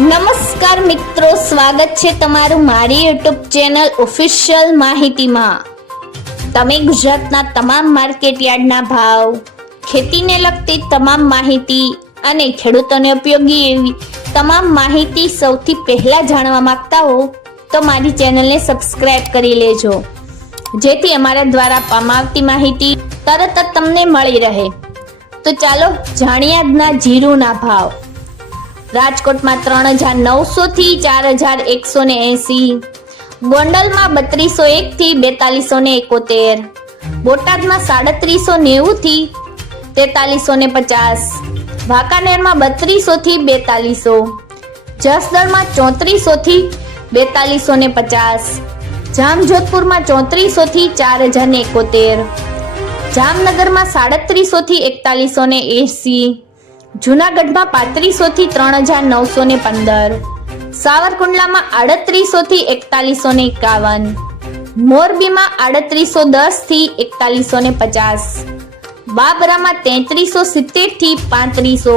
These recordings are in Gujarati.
નમસ્કાર મિત્રો, સ્વાગત છે તમારું મારી યુટ્યુબ ચેનલ ઓફિશિયલ માહિતીમાં। તમે ગુજરાતના તમામ માર્કેટ યાર્ડના ભાવ, ખેતીને લગતી તમામ માહિતી અને ખેડૂતોને ઉપયોગી એવી તમામ માહિતી સૌથી પહેલા જાણવા માંગતા હો તો મારી ચેનલને સબસ્ક્રાઇબ કરી લેજો, જેથી અમારા દ્વારા આપવામાં આવતી માહિતી તરત જ તમને મળી રહે। તો ચાલો જાણીએ આજના જીરુના ભાવ। રાજકોટમાં 3900 થી 4180, ગોંડલમાં 3201 થી 4271, બોટાદમાં 3790 થી 4350, વાંકાનેરમાં 3200 થી 4200, જસદણમાં 3400 થી 4250, જામજોધપુરમાં 3400 થી 4071, જામનગરમાં 3700 થી 4180, જૂનાગઢમાં 3500 થી 3915, સાવરકુંડલામાં 3800 થી 4151, મોરબીમાં 3810 થી 4150, બાબરામાં 3370 થી 3500,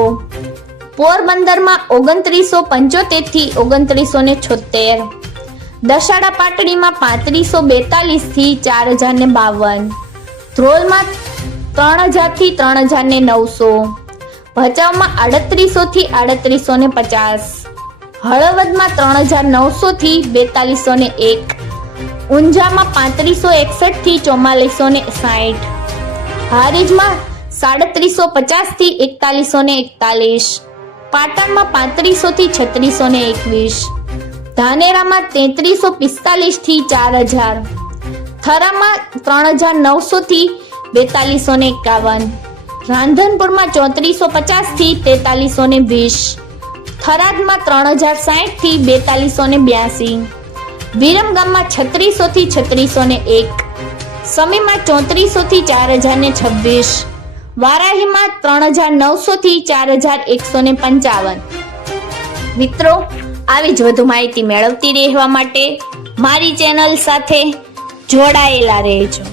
પોરબંદરમાં 2975 થી 2976, દશાડા પાટડીમાં 3542 થી 4052, ધ્રોલમાં 3000 થી 3900, ભચાઉમાં 3800 થી 3850, હળવદમાં 3900 થી 4201, ઊંઝામાં 3561 થી 4460, હારીજમાં 3750 થી 4141, પાટણમાં 3500 થી 3621, ધાનેરામાં 3345 થી 4000, થરામાં 3900 થી 4251, રાંધનપુરમાં 3450 થી 4320, થરાદમાં 3060 થી 4282, વિરમગામમાં 3600 થી 3601, સમીમાં 3400 થી 4026, વારાહીમાં 3900 થી 4155। મિત્રો, આવી જ વધુ માહિતી મેળવતી રહેવા માટે મારી ચેનલ સાથે જોડાયેલા રહેજો।